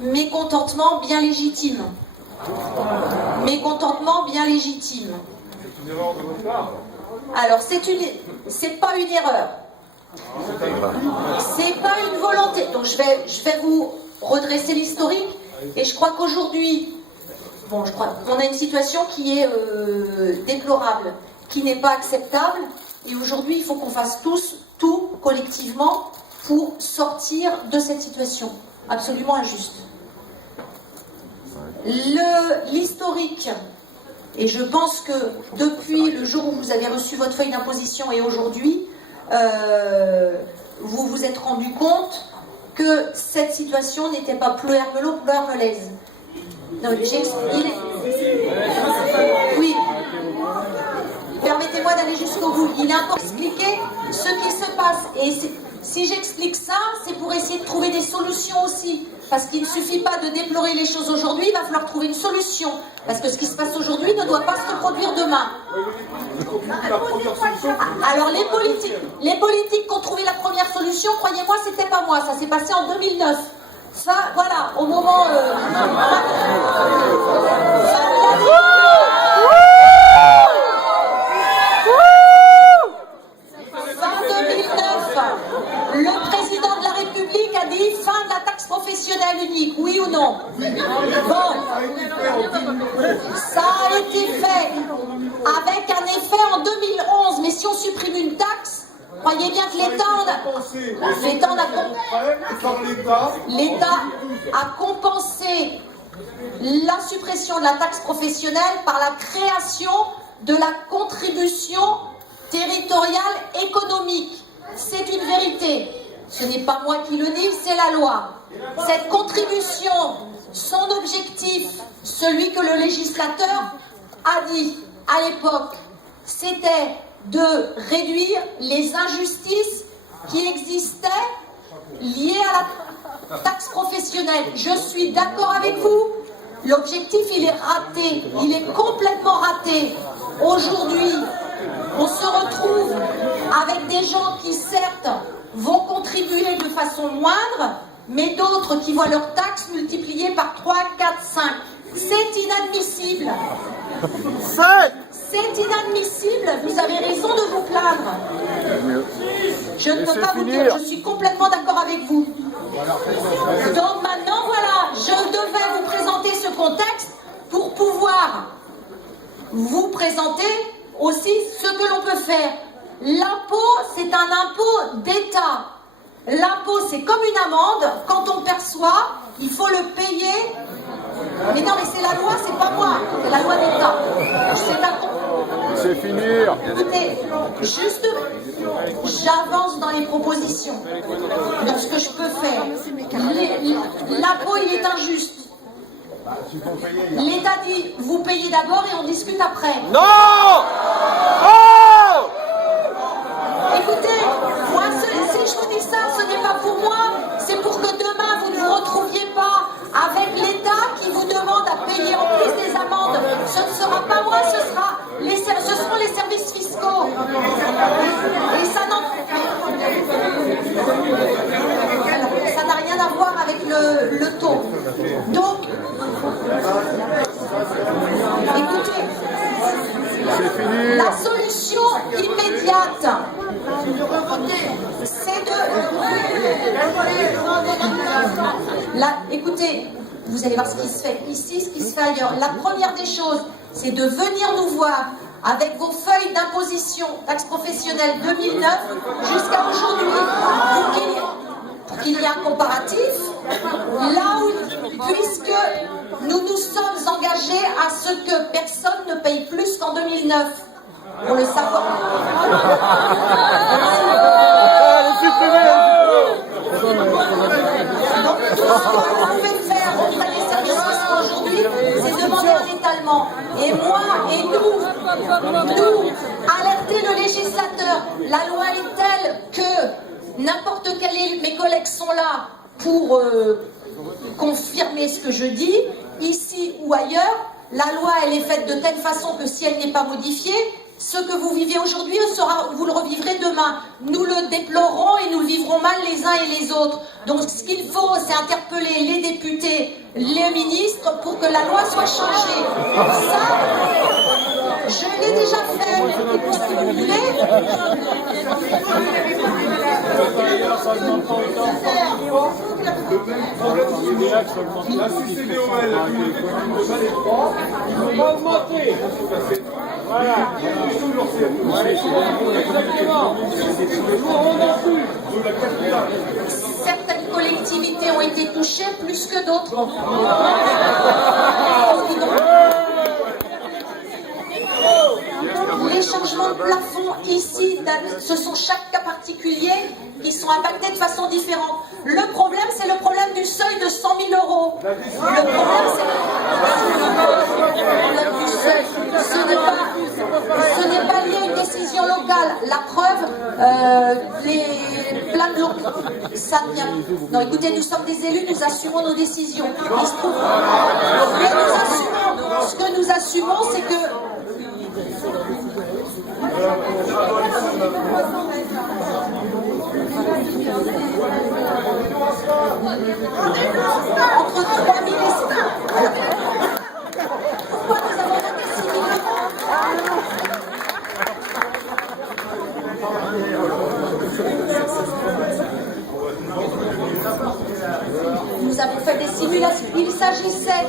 mécontentement bien légitime. Mécontentement bien légitime. C'est une erreur de votre part. Alors, c'est pas une erreur. C'est pas une volonté. Donc, je vais vous redresser l'historique. Et je crois qu'aujourd'hui, je crois qu'on a une situation qui est déplorable, qui n'est pas acceptable. Et aujourd'hui, il faut qu'on fasse tous, tout collectivement, pour sortir de cette situation absolument injuste. L'historique, et je pense que depuis le jour où vous avez reçu votre feuille d'imposition et aujourd'hui, vous vous êtes rendu compte que cette situation n'était pas pleurmelot, pleurmelaise. Oui. Permettez-moi d'aller jusqu'au bout. Il est important d'expliquer ce qui se passe. Et si j'explique ça, c'est pour essayer de trouver des solutions aussi. Parce qu'il ne suffit pas de déplorer les choses aujourd'hui, il va falloir trouver une solution. Parce que ce qui se passe aujourd'hui ne doit pas se reproduire demain. Alors les politiques qui ont trouvé la première solution, croyez-moi, c'était pas moi. Ça s'est passé en 2009. Ça, voilà, au moment... Le président de la République a dit fin de la taxe professionnelle unique, oui ou non? Bon, ça a été fait avec un effet en 2011, mais si on supprime une taxe, croyez bien que l'État a compensé la suppression de la taxe professionnelle par la création de la contribution territoriale économique. C'est une vérité. Ce n'est pas moi qui le dis, c'est la loi. Cette contribution, son objectif, celui que le législateur a dit à l'époque, c'était de réduire les injustices qui existaient liées à la taxe professionnelle. Je suis d'accord avec vous. L'objectif, il est raté. Il est complètement raté. Aujourd'hui, on se retrouve avec des gens qui, certes, vont contribuer de façon moindre, mais d'autres qui voient leurs taxes multipliées par 3, 4, 5. C'est inadmissible. C'est inadmissible. Vous avez raison de vous plaindre. Je ne peux pas vous dire, je suis complètement d'accord avec vous. Donc maintenant, voilà, je devais vous présenter ce contexte pour pouvoir vous présenter aussi ce que l'on peut faire. L'impôt, c'est un impôt d'État. L'impôt, c'est comme une amende. Quand on perçoit, il faut le payer. Mais non, mais c'est la loi, c'est pas moi. C'est la loi d'État. C'est finir. Écoutez, juste, j'avance dans les propositions. Dans ce que je peux faire. L'impôt, il est injuste. L'État dit, vous payez d'abord et on discute après. Non! Oh! Écoutez, moi, si je vous dis ça, ce n'est pas pour moi, c'est pour que demain, vous ne vous retrouviez pas avec l'État qui vous demande à payer en plus des amendes. Ce ne sera pas moi, ce seront les services fiscaux. Et ça n'a rien à voir avec le taux. Donc, écoutez, la solution immédiate, c'est écoutez, vous allez voir ce qui se fait ici, ce qui se fait ailleurs. La première des choses, c'est de venir nous voir avec vos feuilles d'imposition, taxe professionnelle 2009 jusqu'à aujourd'hui, pour qu'il y ait un comparatif, là où, puisque nous nous sommes engagés à ce que personne ne paye plus qu'en 2009. Pour le savoir. Donc tout ce que vous pouvez faire auprès des services fiscaux aujourd'hui, c'est demander un étalement. Et moi et nous, alerter le législateur. La loi est telle que n'importe quel, mes collègues sont là pour confirmer ce que je dis, ici ou ailleurs. La loi, elle est faite de telle façon que si elle n'est pas modifiée, Ce que vous vivez aujourd'hui, vous le revivrez demain. Nous le déplorons et nous le vivrons mal les uns et les autres. Donc ce qu'il faut, c'est interpeller les députés, les ministres, pour que la loi soit changée. Ça, je l'ai déjà fait. Si vous voulez. Certaines collectivités ont été touchées plus que d'autres. Les changements de plafond ici, ce sont chaque cas particulier qui sont impactés de façon différente. Le problème, c'est le problème du seuil de 100 000 €. Le problème, c'est le problème du seuil. Ce n'est pas lié à une décision locale. La preuve, les plans locaux, ça vient. Non, écoutez, nous sommes des élus, nous assumons nos décisions. Il se trouve. Mais nous assumons. Ce que nous assumons, c'est que entre 3 000 et 5 000. Pourquoi nous avons voté 6 000 €? Nous avons fait des simulations. Il s'agissait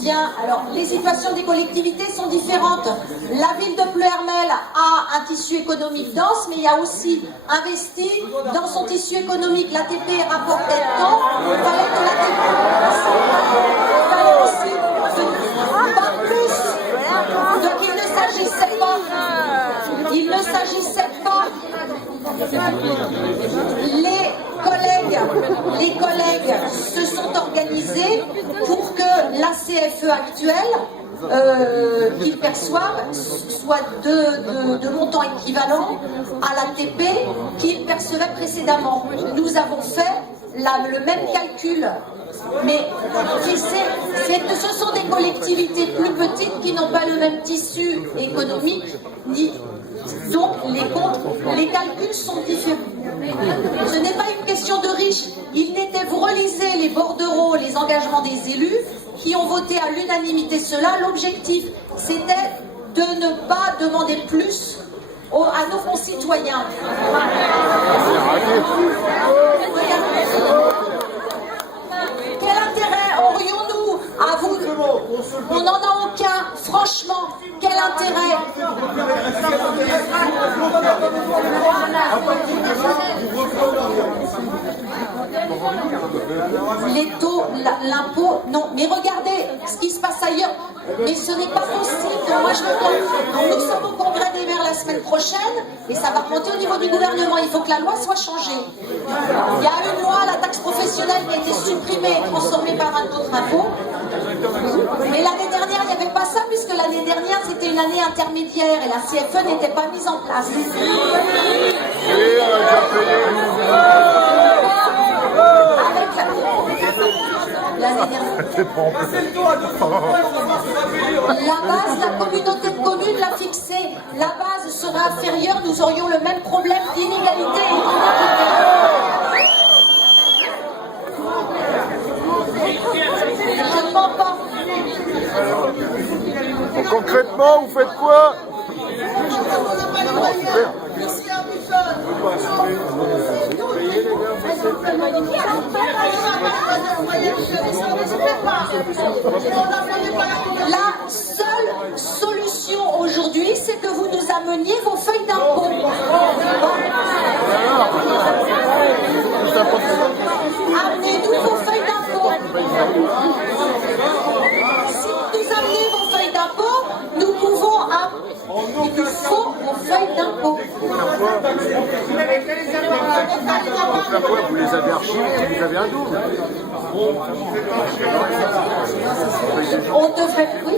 bien. Alors, les situations des collectivités sont différentes. La ville de Pleuhermel a un tissu économique dense, mais il y a aussi investi dans son tissu économique. L'ATP rapportait tant, il fallait que l'ATP fallait aussi pas plus. Donc, il ne s'agissait pas. Les collègues se sont organisés pour que la CFE actuelle qu'ils perçoivent soit de montant équivalent à l'ATP qu'ils percevaient précédemment. Nous avons fait le même calcul. Mais ce sont des collectivités plus petites qui n'ont pas le même tissu économique, donc les calculs sont différents. Ce n'est pas une question de riches. Vous relisez les bordereaux, les engagements des élus qui ont voté à l'unanimité cela. L'objectif, c'était de ne pas demander plus à nos concitoyens. Quel intérêt aurions-nous à vous? On n'en a aucun, franchement. Quel intérêt? Les taux, l'impôt, non. Mais regardez ce qui se passe ailleurs. Mais ce n'est pas possible. Moi, nous sommes au Congrès des maires la semaine prochaine et ça va remonter au niveau du gouvernement. Il faut que la loi soit changée. Il y a une loi, la taxe professionnelle, qui a été supprimée et transformée par un autre impôt. Mais l'année dernière, il n'y avait pas ça, puisque l'année dernière, c'était une année intermédiaire et la CFE n'était pas mise en place. L'année dernière. La base, la communauté de communes l'a fixée. La base serait inférieure, nous aurions le même problème d'inégalité et d'inégalité. Je ne mens pas. Concrètement, vous faites quoi? La seule solution aujourd'hui, c'est que vous nous ameniez vos feuilles d'impôt. Amenez-nous vos feuilles d'impôt. Si vous nous amenez vos feuilles d'impôt, nous pouvons... Il nous faut vos feuilles d'impôt. Vous les avez archivés, vous avez un double. On devrait... Oui.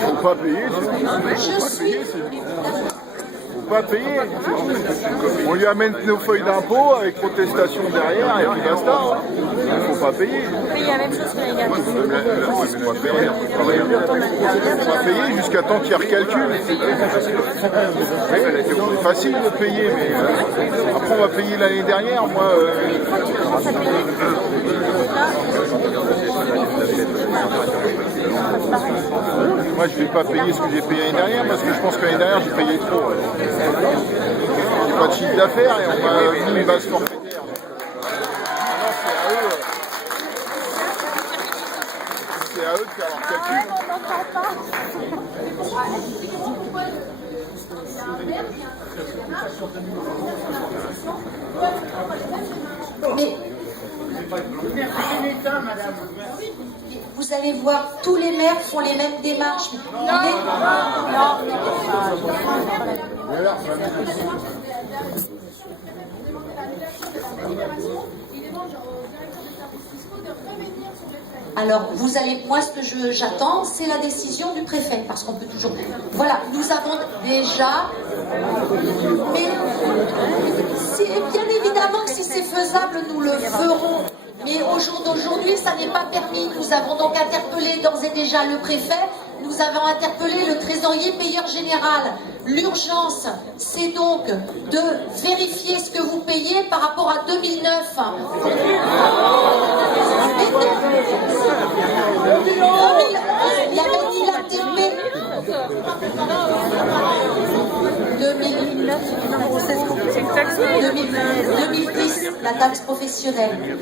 Faut pas payer. Je suis... pas payer. On lui amène nos feuilles d'impôt avec protestation derrière et puis basta. Hein. Il ne faut pas payer. payer la même chose que l'année dernière. On va payer jusqu'à temps qu'il recalcule. C'est facile de payer, mais après on va payer l'année dernière. Moi, moi je vais pas payer ce que j'ai payé l'année dernière parce que je pense que l'année dernière j'ai payé trop. J'ai pas de chiffre d'affaires et on m'a mis une base forfaitaire. C'est à eux de faire leur calcul. Mais vous allez voir, tous les maires font les mêmes démarches. Alors, vous allez, moi, ce que j'attends, c'est la décision du préfet, parce qu'on peut toujours... Voilà, nous avons déjà... Mais, bien évidemment que si c'est faisable, nous le ferons. Mais au jour d'aujourd'hui, ça n'est pas permis. Nous avons donc interpellé d'ores et déjà le préfet. Nous avons interpellé le trésorier payeur général. L'urgence, c'est donc de vérifier ce que vous payez par rapport à 2009. Il y avait dit l'ATP. 2010, la taxe professionnelle.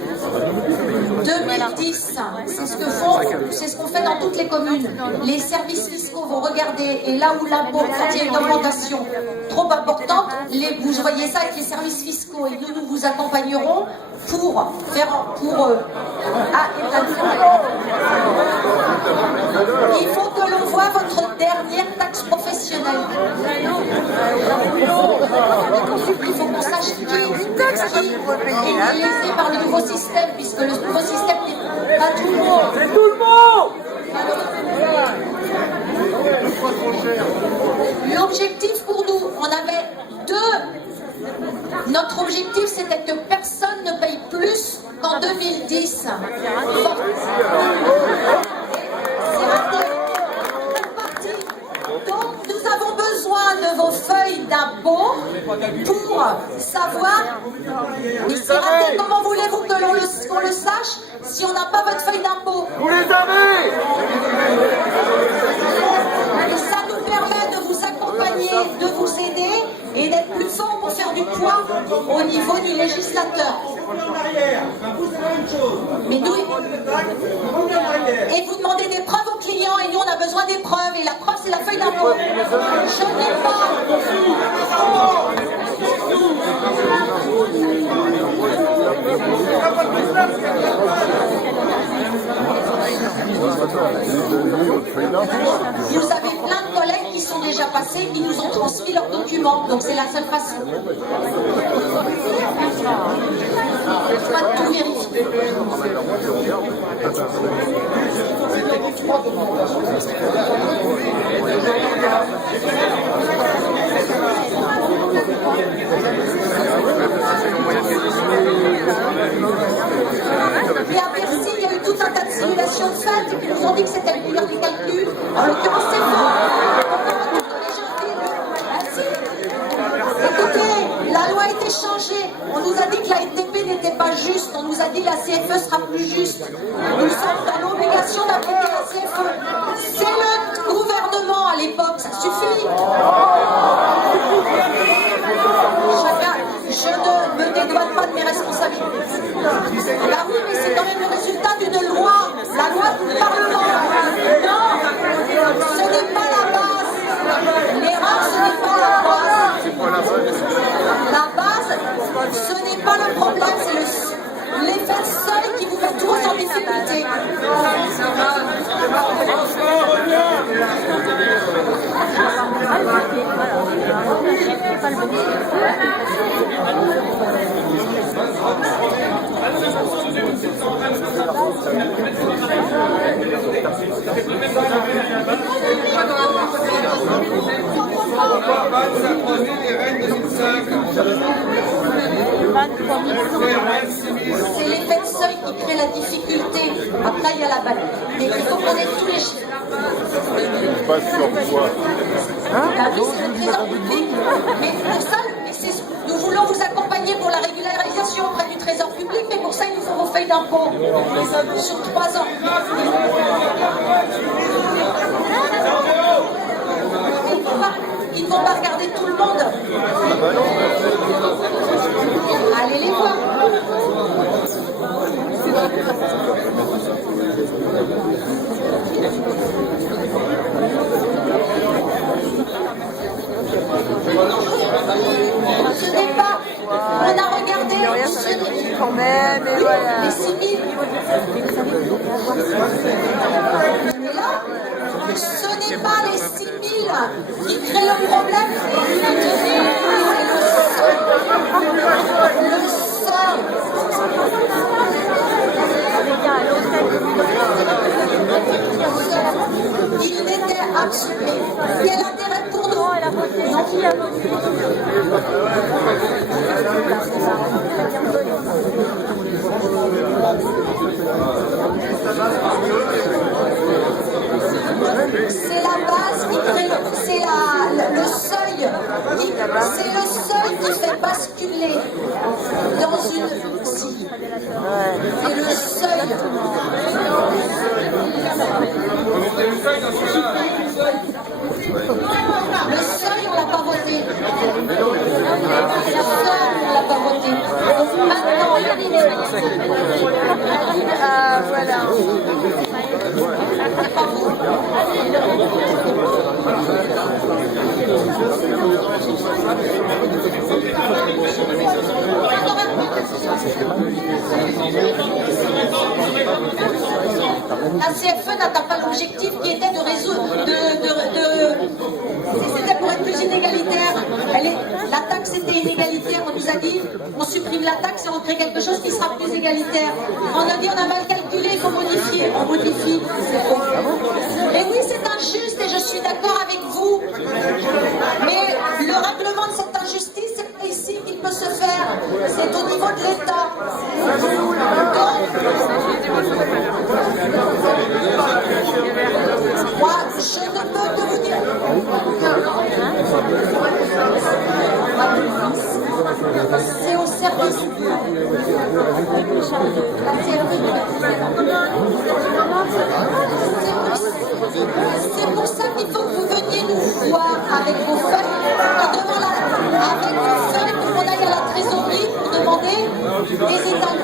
2010, c'est ce que font, c'est ce qu'on fait dans toutes les communes. Les services fiscaux vont regarder, et là où l'impôt, quand il y a une augmentation trop importante, vous voyez ça avec les services fiscaux, et nous vous accompagnerons pour faire, il faut que l'on voit votre dernière taxe professionnelle. Il faut qu'on sache qui est lésé par le nouveau système, puisque le nouveau système n'est pas tout le monde. C'est tout le monde. L'objectif pour nous, on avait deux. Notre objectif, c'était que personne ne paye plus qu'en 2010. C'est raté. Donc, nous avons besoin de vos feuilles d'impôt pour savoir. Mais c'est raté. Comment voulez-vous que qu'on le sache si on n'a pas votre feuille d'impôt? Vous les avez. Et ça nous permet de vous accompagner, de vous aider et d'être plus forts pour faire du poids au niveau du législateur. Mais nous, et vous demandez des preuves aux clients et nous on a besoin des preuves et la preuve c'est la feuille d'impôt. Je n'ai pas. Vous avez plein de collègues qui sont déjà passés, qui nous ont transmis leurs documents, donc c'est la seule façon. Pas de tout vérifier. Et à Bercy, il y a eu tout un tas de simulations de faites et puis nous ont dit que c'était le meilleur des calculs. En l'occurrence, c'est faux. Écoutez, la loi a été changée. On nous a dit que la NTP n'était pas juste. On nous a dit que la CFE sera plus juste. Nous sommes dans l'obligation d'appliquer la CFE. C'est le gouvernement à l'époque, ça suffit. Je ne me dédouane pas de mes responsabilités. Bah oui, mais c'est quand même le résultat d'une loi. La loi du Parlement. Non, ce n'est pas la base. L'erreur, ce n'est pas la base. La base, ce n'est pas le problème, c'est l'effet de seuil qui vous met tous en difficulté. C'est l'effet de seuil qui crée la difficulté. Après, il y a la balle. Mais il faut qu'on ait tous les chiffres. Pas sur quoi. La vie, c'est le trésor public. Mais pour ça, nous voulons vous accompagner pour la régularisation auprès du trésor public, mais pour ça, il nous faut vos feuilles d'impôt sur 3 ans. Ils ne vont pas regarder tout le monde. Allez les voir. Ce n'est pas. On a regardé Quand même, et voilà. les 6 000. Et là, ce n'est pas les 6 000 qui créent le problème, c'est le seuil. Il n'était absolument. Quel intérêt pour nous? C'est la base qui crée, c'est le seuil, c'est le seuil qui fait basculer dans une scie. C'est le seuil. Le seuil, on l'a pas voté. Le seuil, on l'a pas voté. Donc maintenant, Voilà. La CFE n'atteint pas l'objectif qui était de résoudre, c'était pour être plus inégalitaire. La taxe était inégalitaire, on nous a dit, on supprime la taxe et on crée quelque chose qui sera plus égalitaire. On a dit, on a mal calculé, il faut modifier, on modifie, c'est faux. Et oui, c'est injuste et je suis d'accord avec vous. Mais le règlement de cette injustice, c'est pas ici qu'il peut se faire, c'est au niveau de l'État. Moi, je ne peux que vous dire. C'est au service. C'est pour ça qu'il faut que vous veniez nous voir avec vos feuilles. Avec vos feuilles, pour qu'on aille à la trésorerie pour demander des états.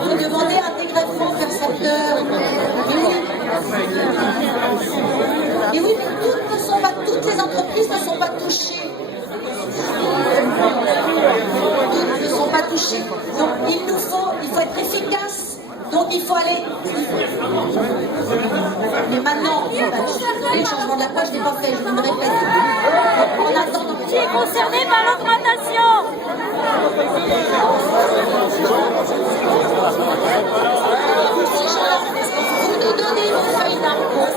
Vous demandez un dégrèvement percepteur. Et oui, mais toutes les entreprises ne sont pas touchées. Toutes ne sont pas touchées. Donc il faut être efficace. Donc il faut aller. Mais maintenant, le changement de la page, je n'ai pas fait, je vous le répète. En attendant. Qui est concerné par l'augmentation? Vous nous donnez une feuille d'impôt.